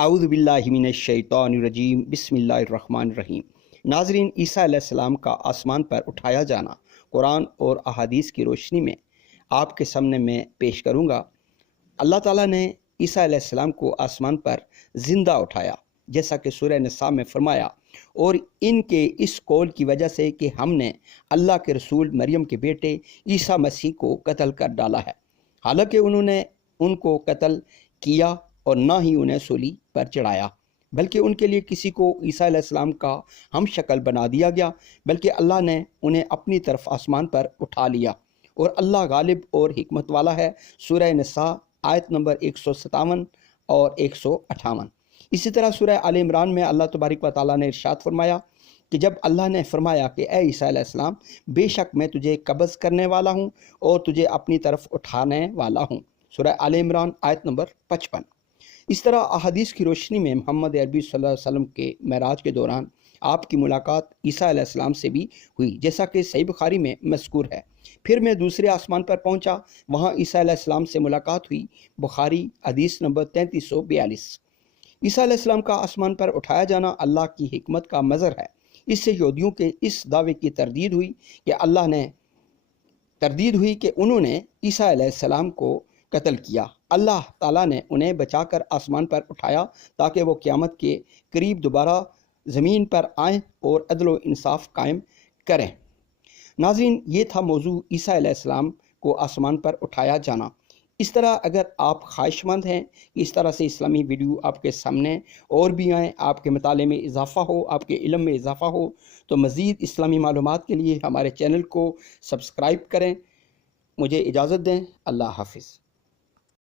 اعوذ باللہ من الشیطان الرجیم بسم اللہ الرحمن الرحیم۔ ناظرین، عیسیٰ علیہ السلام کا آسمان پر اٹھایا جانا قرآن اور احادیث کی روشنی میں آپ کے سامنے میں پیش کروں گا۔ اللہ تعالیٰ نے عیسیٰ علیہ السلام کو آسمان پر زندہ اٹھایا، جیسا کہ سورہ نساء میں فرمایا، اور ان کے اس قول کی وجہ سے کہ ہم نے اللہ کے رسول مریم کے بیٹے عیسیٰ مسیح کو قتل کر ڈالا ہے، حالانکہ انہوں نے ان کو قتل کیا اور نہ ہی انہیں سولی پر چڑھایا، بلکہ ان کے لیے کسی کو عیسیٰ علیہ السلام کا ہم شکل بنا دیا گیا، بلکہ اللہ نے انہیں اپنی طرف آسمان پر اٹھا لیا، اور اللہ غالب اور حکمت والا ہے۔ سورہ نساء آیت نمبر 157 اور 158۔ اسی طرح سورہ آل عمران میں اللہ تبارک و تعالیٰ نے ارشاد فرمایا کہ جب اللہ نے فرمایا کہ اے عیسیٰ علیہ السلام، بے شک میں تجھے قبض کرنے والا ہوں اور تجھے اپنی طرف اٹھانے والا ہوں، سورہ آل عمران آیت نمبر 55۔ اس طرح احادیث کی روشنی میں محمد عربی صلی اللہ علیہ وسلم کے معراج کے دوران آپ کی ملاقات عیسیٰ علیہ السلام سے بھی ہوئی، جیسا کہ صحیح بخاری میں مذکور ہے۔ پھر میں دوسرے آسمان پر پہنچا، وہاں عیسیٰ علیہ السلام سے ملاقات ہوئی، بخاری حدیث نمبر 3342۔ عیسیٰ علیہ السلام کا آسمان پر اٹھایا جانا اللہ کی حکمت کا مظہر ہے۔ اس سے یہودیوں کے اس دعوے کی تردید ہوئی کہ انہوں نے عیسیٰ علیہ السلام کو قتل کیا۔ اللہ تعالیٰ نے انہیں بچا کر آسمان پر اٹھایا تاکہ وہ قیامت کے قریب دوبارہ زمین پر آئیں اور عدل و انصاف قائم کریں۔ ناظرین، یہ تھا موضوع عیسیٰ علیہ السلام کو آسمان پر اٹھایا جانا۔ اس طرح اگر آپ خواہش مند ہیں کہ اس طرح سے اسلامی ویڈیو آپ کے سامنے اور بھی آئیں، آپ کے مطالعے میں اضافہ ہو، آپ کے علم میں اضافہ ہو، تو مزید اسلامی معلومات کے لیے ہمارے چینل کو سبسکرائب کریں۔ مجھے اجازت دیں، اللہ حافظ۔